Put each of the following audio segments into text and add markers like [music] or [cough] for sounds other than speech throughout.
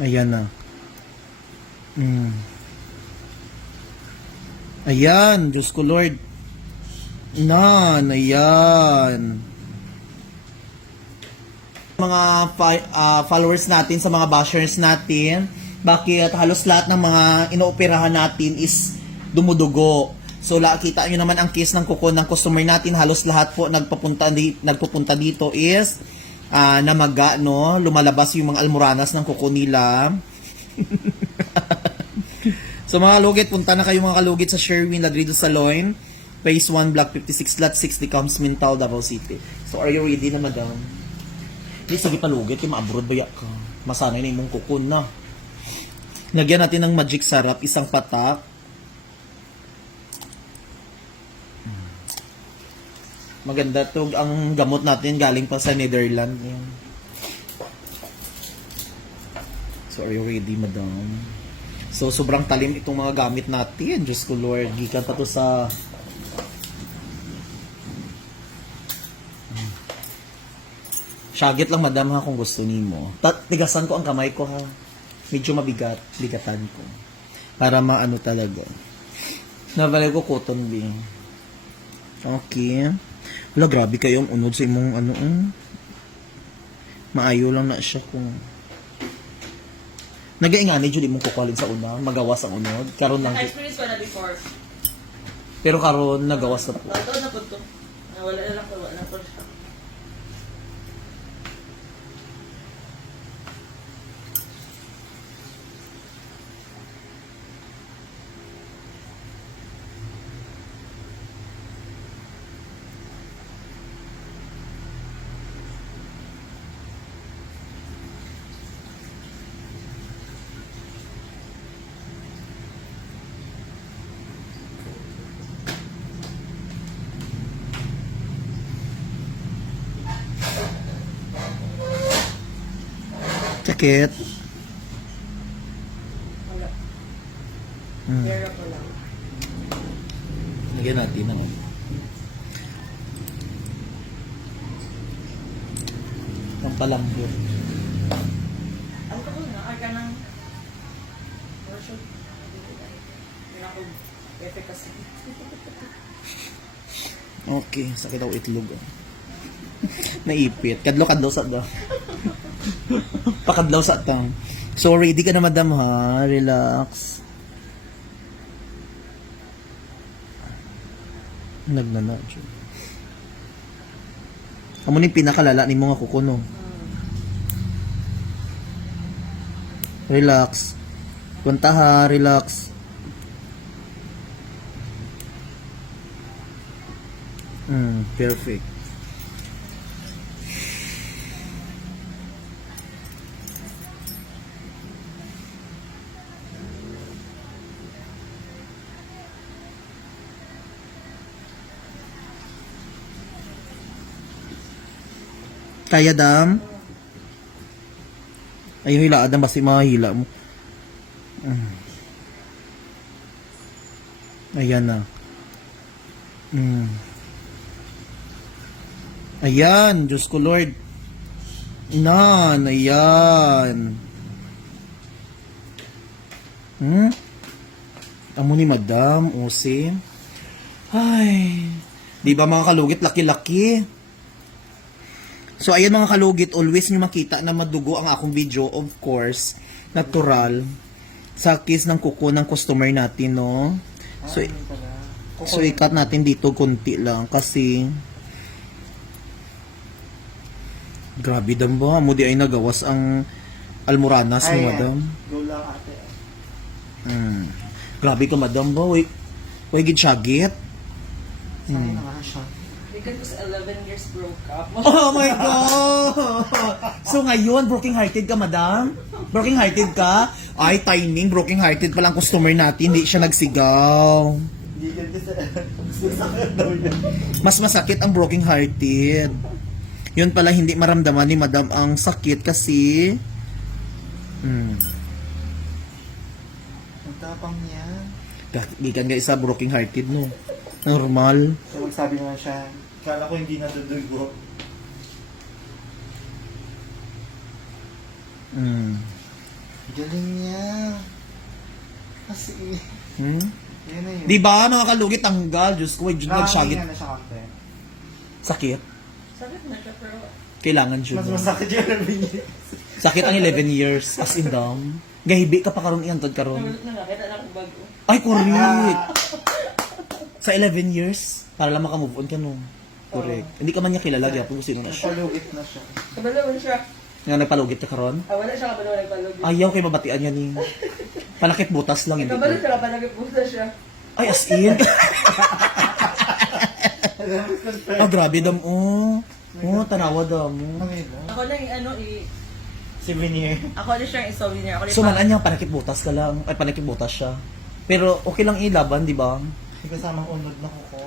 Ayan na. Mm. Ayan, Diyos ko Lord. Nan, ayan. Mga ah, followers natin, sa mga bashers natin, bakit halos lahat ng mga inooperahan natin is dumudugo. So, la, kita nyo naman ang case ng kuko ng customer natin, halos lahat po nagpapunta, di, nagpupunta dito is ah, namaga, no? Lumalabas yung mga almoranas ng kuko nila. [laughs] So mga kalugit, punta na kayo mga kalugit sa Sherwin Ladrido Salon, Phase 1, Block 56, Lot 60, Comes Mintal, Davao City. So are you ready na madam? Hindi, sige palugit, yung maabroad baya ka. Masanay na imong kukun na. Lagyan natin ng magic sarap, isang patak. Maganda to, ang gamot natin galing pa sa Netherlands. Ayan. So are you ready madam? So, sobrang talim itong mga gamit natin. Diyos ko, Lord. Gikan pa to sa... Shagit lang, madam, ha, kung gusto ni mo. Tigasan ko ang kamay ko, ha. Medyo mabigat. Bigatan ko. Para maano talaga. Nabalay ko cotton bee. Okay. Wala, grabe kayo ang unod sa imong ano, um. Maayo lang na siya kung... Nagaingani jud imong kukwalin sa una, magawas ang unod. Karon lang. Na-experience ko na before. Pero karon nagawas na po. Bato na po to. Nawala na lang ko, wala na po siya. Sakit. Wala. Hmm. Pero ko lang. Lagyan natin ng ng palambot. Ang ko na, ay ka ng. Hindi na ako efficacy. Okay, sakit ako itlog. oh. [laughs] Naipit. Kadlo-kadlo sa daw. [laughs] Pakadlaw sa tang. So, ready ka na madam ha? Relax. Nagnana. Amo ni pinakalala ni mga kukuno. Relax. Kunta ha, relax. Mm, perfect. Kaya dam? Ayaw hila adam yung mga hila mo. Mm. Ayan na. Mm. Ayan, Diyos ko Lord. Nan, ayan. Hmm? Amo ni Madam, Ose. Ay. Di ba mga kalugit, laki-laki? So, ayan mga kalugit, always nyo makita na madugo ang akong video, of course, natural, sa case ng kuko ng customer natin, no? So, so ikat natin dito konti lang kasi grabe dam ba mo di ay nagawas ang almoranas ni madam Go lang ate. hmm. grabe ka madam ba way way gid syagit Sanay na nga siya. Because 11 years broke up. [laughs] oh my god so ngayon broken hearted ka madam broken hearted ka ay timing broken hearted pa lang customer natin hindi siya nagsigaw mas masakit ang broken hearted. Yun pala hindi maramdaman ni madam ang sakit kasi hmm, Ang tapang niya. gikan nga isa broken hearted no. Normal. So magsabi naman siya, kala ko hindi nadudugo. Hmm. Galing niya. Kasi, Hmm? yun na yun. Di ba, mga kalugit, tanggal. Diyos ko, Nakahinga nagsagit. na siya konti. Sakit. Sakit na siya, pero Kailangan Mas dyan. masakit yung labi niya. Sakit ang 11 years. As in dam. Gahibi ka pa karon iantod karon. nagulat na na akong bago. Ay, correct. Sa 11 years, para lang makamove on ka no. Correct. Hindi ka man niya kilala, gyapon kung sino na siya. Napalugit na siya. Kabalawan siya. Nga nagpalugit ka karon. Ah, wala siya kabalawan nagpalog. Ayaw kay babatian niya ni. Panakit butas lang hindi. Kabalo ko. siya kapag nagpusa siya. Ay, as in. Ah, [laughs] grabe dam. Oh. Oh, tanawa dam. Oh. Ako lang yung ano, i... Si Vinier. Ako na siyang i-souvenir. Ako So, manan niya, panakit butas ka lang. Ay, panakit butas siya. Pero, okay lang ilaban, di ba? May kasamang unod na kuko.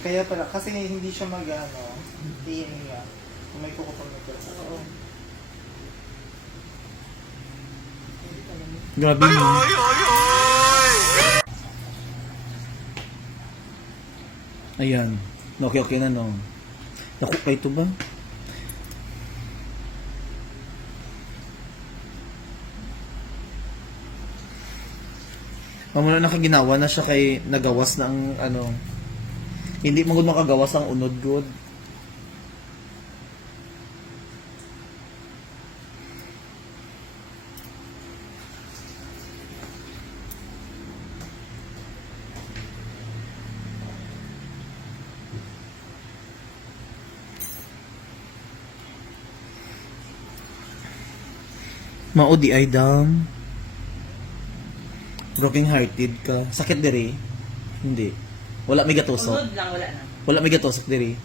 Kaya pala, kasi hindi siya mag, ano, hihinga. Kung may kuko pang nagkasa. Oo. Grabe mo. Ayan. Okay, okay na no. Naku, ito ba? Mamula nakaginawa na siya kay nagawas ng ano. Hindi mo gud makagawas ang unod good. Mao di ay dam. Broken hearted ka. Sakit diri. Hindi. Wala may gatusok. Unod lang, wala na. Wala may gatusok diri.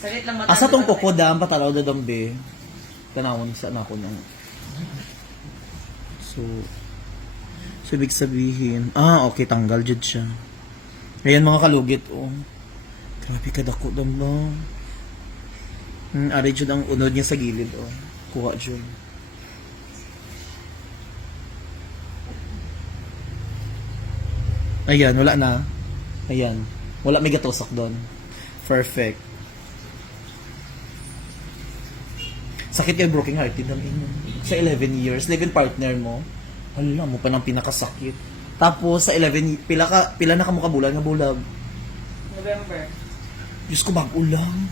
Salit lang mata. Asa tong koko dam patalaw da dambe. Tanawon sa nako nang. So So ibig sabihin, ah okay tanggal jud siya. Ayan mga kalugit oh. Grabe ka dako dam ba. Hmm, ari jud ang unod niya sa gilid oh. Kuha jud. Ayan, wala na. Ayan. Wala may gatusok doon. Perfect. Sakit kay broken hearted ng inyo. Sa 11 years, 11 partner mo, hala mo pa ng pinakasakit. Tapos sa 11, pila ka pila na ka mo kabulan nga bulag. November. Diyos ko bago lang.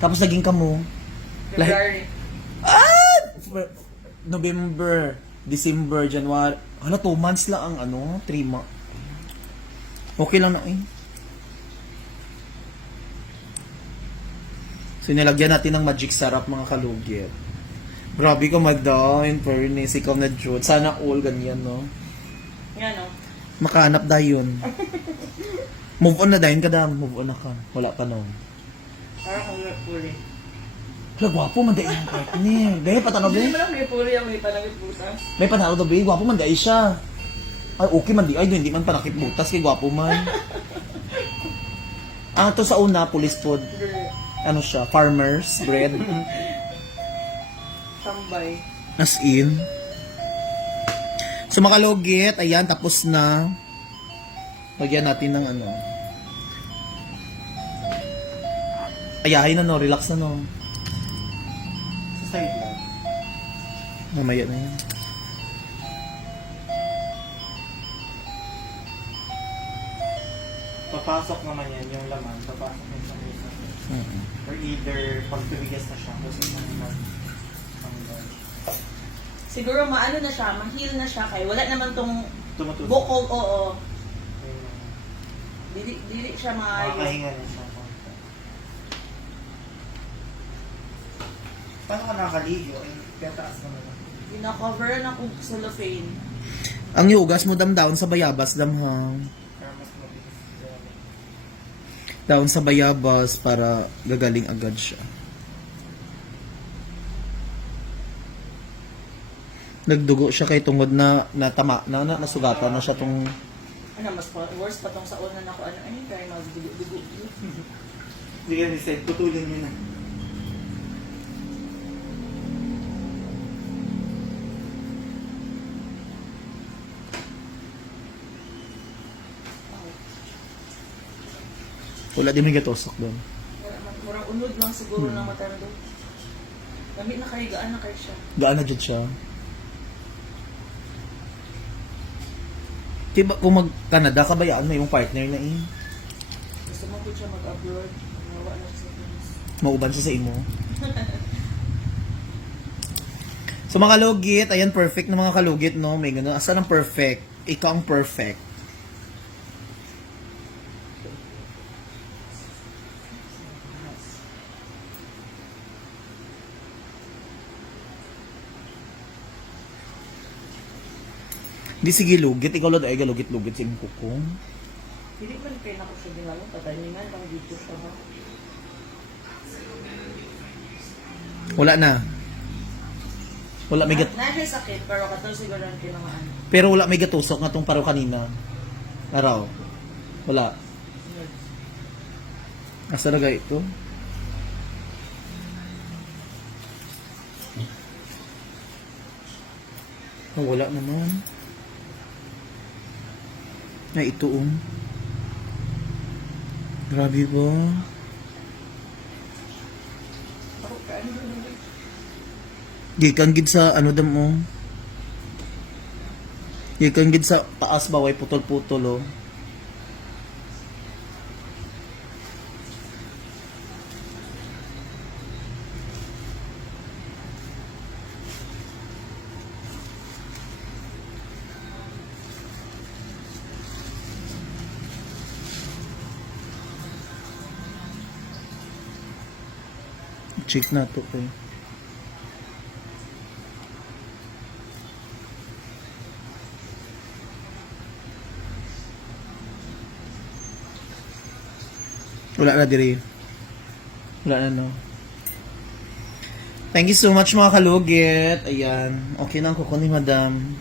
Tapos naging kamo. February. Ah! November, December, January. Hala, 2 months lang ang ano, 3 months. Okay lang na eh. So, nilagyan natin ng magic sarap mga kalugit. Grabe ka, madam. In fairness, ikaw na Jud. Sana all ganyan, no? Nga no. Makahanap dayon. Move on na dayon ka, dam. Move on na ka. Wala pa, no? Parang kung puri. Hala, gwapo man dayon ang partner. Dahil patanaw Hindi ba? mo lang may puri ang may panangit pusa. May panalo daw, babe. Gwapo man ay siya. Ay, okay man di ay. Hindi man panakit butas. Kay gwapo man. [laughs] ah, to sa una, police food. Ano siya? Farmers bread. [laughs] Tambay. As in. So, makalugit. Ayan, tapos na. Lagyan natin ng ano. Ayahin na no. Relax na no. Sa side lang. Mamaya na yan. Papasok naman yan, yung laman. Papasok yung sa Mm-mm. Or either, pag tumigas na siya, sino naman tanggal. Siguro maano na siya, ma-heal na siya kay wala naman tong Tumutusok. bukol, oo. Ayun. Dili, dili siya maayo. Makakahinga na siya. Paano ka nakaligo? Ay, kaya taas naman. Gina-cover na kung cellophane. Ang yugas mo dam down sa bayabas dam ha. Kaya mas mabilis. dami. Down sa bayabas para gagaling agad siya. Nagdugo siya kay tungod na natama na, na nasugatan na siya tong Ano, mas pa, worse pa tong sa una na ko ano, ano kaya magdugo-dugo. Hindi ka decide, putulin nyo na. Wala din may gatusok doon. Murang unod lang siguro Hmm. ng matando. Dami na kayo, gaan na kayo siya. Gaan na dyan siya. Diba, kung mag-Canada, kabayaan mo yung partner na eh. Gusto mo po siya mag-abroad. Mauban siya sa imo. so mga kalugit, ayan perfect na mga kalugit, no? May gano'n. Asa ang perfect? Ikaw ang perfect. Hindi sige lugit, ikaw lang ay galugit-lugit sa imong kukong. Hindi man kayo na ko siya ginalo. Pataningan lang dito siya ba? Wala na. Wala may gat Na sakit, pero katong siguro ang kinamaan. pero wala may gatusok nga tong paro kanina. Araw. Wala. Asa na ito? Oh, wala naman. Ito um. Grabe ba? Na Gikan gid sa ano dam mo. Gikan gid sa taas ba way putol-putol oh. Check na to eh. Wala na diri. Wala na no. Thank you so much mga kalugit. Ayan. Okay na kuko ni madam.